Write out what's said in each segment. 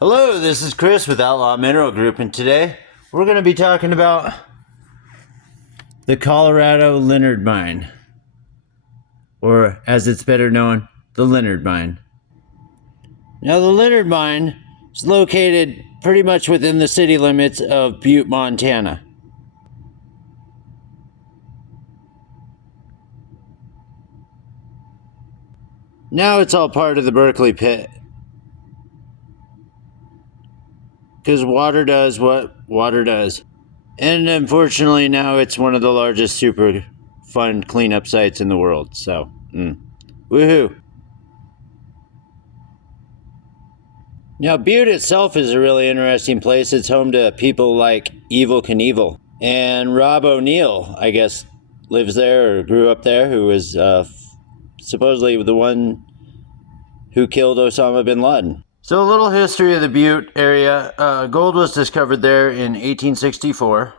Hello, this is Chris with Outlaw Mineral Group, and today we're going to be talking about the Colorado Lenard Mine, or as it's better known, the Lenard Mine. Now, the Lenard Mine is located pretty much within the city limits of Butte, Montana. Now it's all part of the Berkeley pit. Because water does what water does. And unfortunately now it's one of the largest super fun cleanup sites in the world. So, woohoo. Now Butte itself is a really interesting place. It's home to people like Evel Knievel. And Rob O'Neill, I guess, lives there or grew up there, who was supposedly the one who killed Osama bin Laden. So a little history of the Butte area. Gold was discovered there in 1864.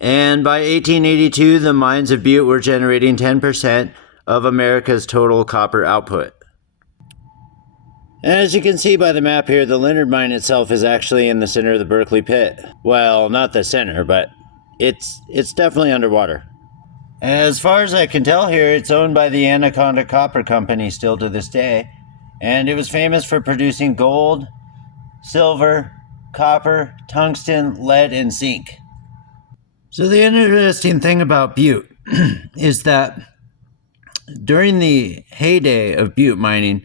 And by 1882, the mines of Butte were generating 10% of America's total copper output. And as you can see by the map here, the Lenard Mine itself is actually in the center of the Berkeley pit. Well, not the center, but it's definitely underwater. As far as I can tell here, it's owned by the Anaconda Copper Company still to this day. And it was famous for producing gold, silver, copper, tungsten, lead, and zinc. So the interesting thing about Butte is that during the heyday of Butte mining,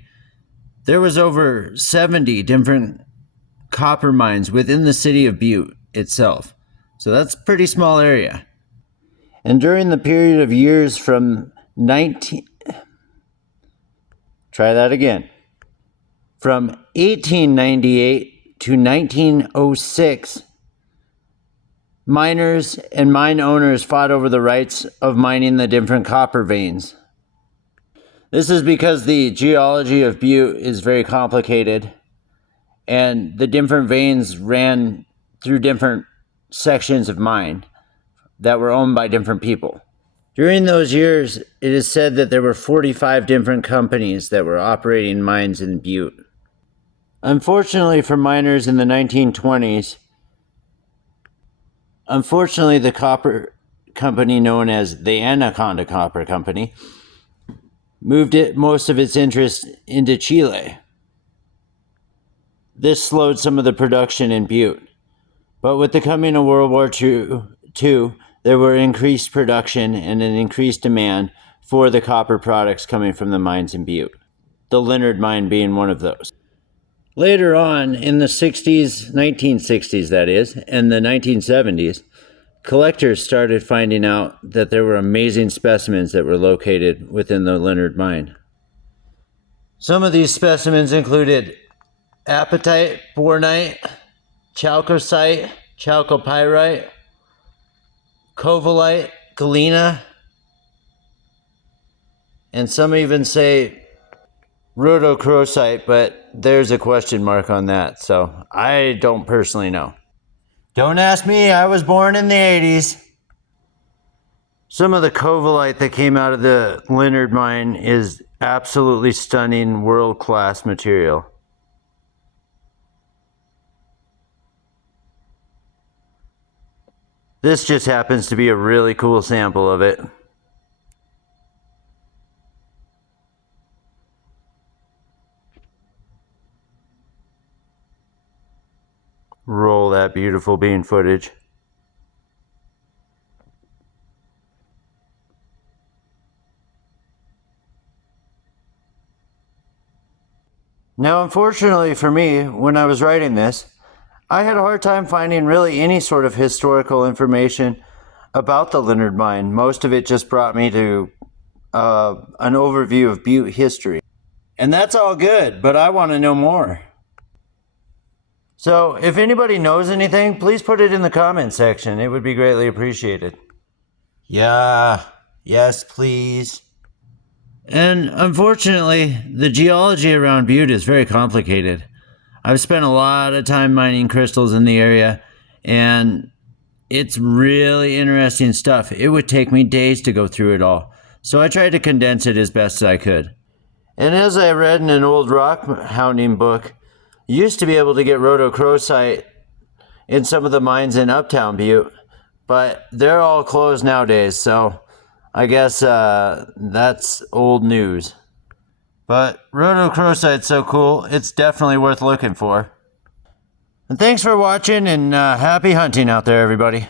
there was over 70 different copper mines within the city of Butte itself. So that's a pretty small area. And during the period of years from 1898 to 1906, miners and mine owners fought over the rights of mining the different copper veins. This is because the geology of Butte is very complicated, and the different veins ran through different sections of mine that were owned by different people. During those years, it is said that there were 45 different companies that were operating mines in Butte. Unfortunately for miners in the 1920s, the copper company known as the Anaconda Copper Company moved most of its interest into Chile. This slowed some of the production in Butte. But with the coming of World War II, there were increased production and an increased demand for the copper products coming from the mines in Butte, the Lenard Mine being one of those. Later on, in the 1960s that is, and the 1970s, collectors started finding out that there were amazing specimens that were located within the Lenard Mine. Some of these specimens included apatite, bornite, chalcocite, chalcopyrite, covalite, galena, and some even say rhodochrosite, but there's a question mark on that, so I don't personally know. Don't ask me, I was born in the 80s. Some of the covalite that came out of the Lenard Mine is absolutely stunning, world-class material. This just happens to be a really cool sample of it. Roll that beautiful bean footage. Now, unfortunately for me, when I was writing this, I had a hard time finding really any sort of historical information about the Lenard Mine. Most of it just brought me to an overview of Butte history. And that's all good, but I want to know more. So if anybody knows anything, please put it in the comment section. It would be greatly appreciated. Yeah, yes, please. And unfortunately, the geology around Butte is very complicated. I've spent a lot of time mining crystals in the area, and it's really interesting stuff. It would take me days to go through it all, so I tried to condense it as best as I could. And as I read in an old rockhounding book, used to be able to get rhodochrosite in some of the mines in Uptown Butte, but they're all closed nowadays, so I guess that's old news. But rhodochrosite's so cool, it's definitely worth looking for. And thanks for watching, and happy hunting out there, everybody.